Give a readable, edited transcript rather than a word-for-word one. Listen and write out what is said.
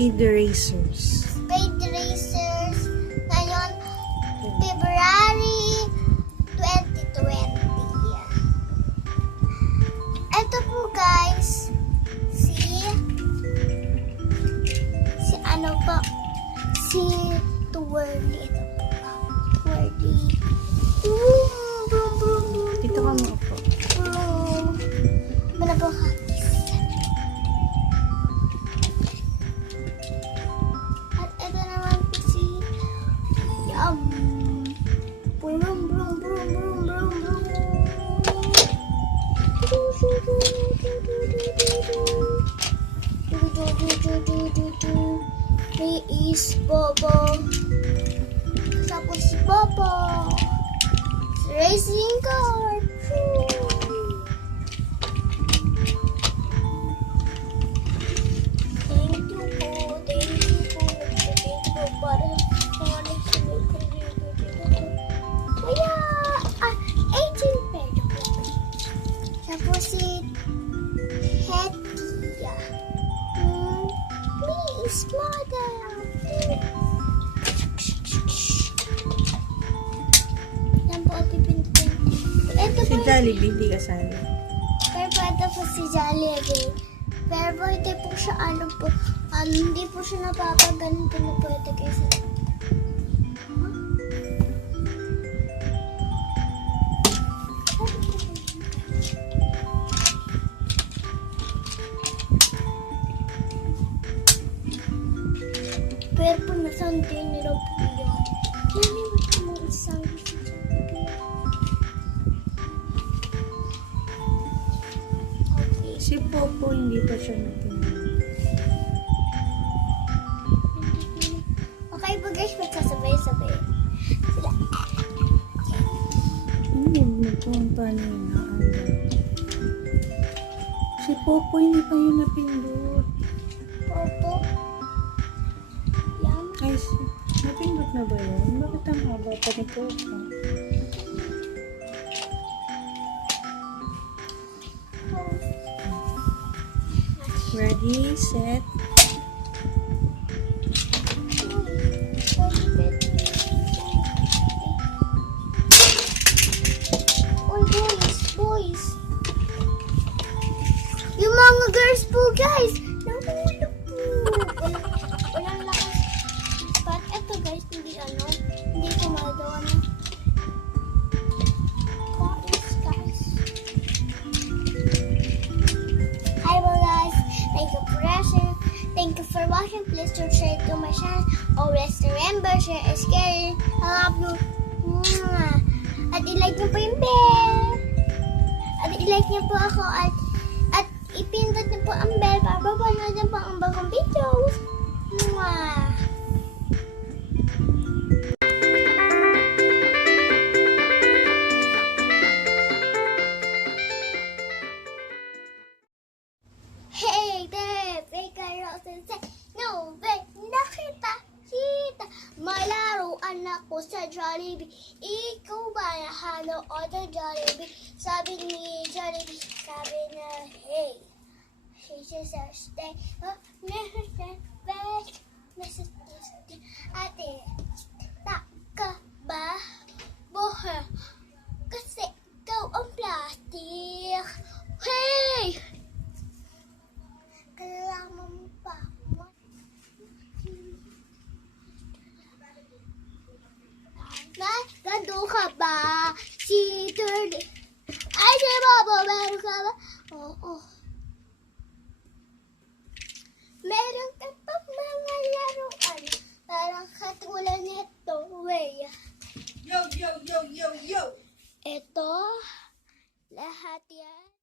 Speed Racers. Speed Racers. Ngayon, February 2020. Ito po guys, si ano po, si Twirly. Ito po. Twirly. Boom, boom, boom, boom. Dito ka mo po. Boom. Mana po hakis. At ito naman po si Yum. Boom, boom, boom, boom, boom, boom, boom. He is Bobo. Tapos si Bobo. Racing car. Thank you po. Thank you po. Thank you para sa mga nagsunod ko dito. Kaya, 18 peso po. Tapos si Hetia. Me is mother. Yan po, tipin-tipin. Ito Si po, Jollibee, hindi kasali. pero po ito po si Jollibee. Pero po hindi po siya hindi po siya napapaganon na po ito kasi. Pero po nasaan din nila po yun. Naniwag ko mo isang si Jollibee. Okay. Si Popo, hindi pa siya natin. Okay po guys, magsasabay-sabay sila. Hindi mo kung paano yun naanda. Si Popo, hindi pa yun napindot. Opo. Yan. Ay, napindot na ba yun? Bakit ang haba pa ni Popo? Ready, set. Oy, boys. Yung mga girls po, guys. Nahulog po. Walang lakas. But eto, guys, hindi kumagawa na. Guys. Hi, guys. Thank you for watching. Please subscribe to my channel. Always remember, share is caring. I love you. Mwah. At i-like niyo po yung bell. At i-like niyo po ako at ipindot niyo po ang bell para mapanood niyo po ang bagong videos. Mwah. Hey there, fake girls and say, no way, nakita. May laruan ako sa Jollibee. Ikaw ba nahalo o sa Jollibee? Sabi ni Jollibee, sabi na, hey. She says, stay. Ate, taka ba? Bohe. Kasi ikaw ang plastic. Hey! Kailangan mo pa. Gado ka ba? Si Turd. Ay, si Bobo, meron ka ba? Oo.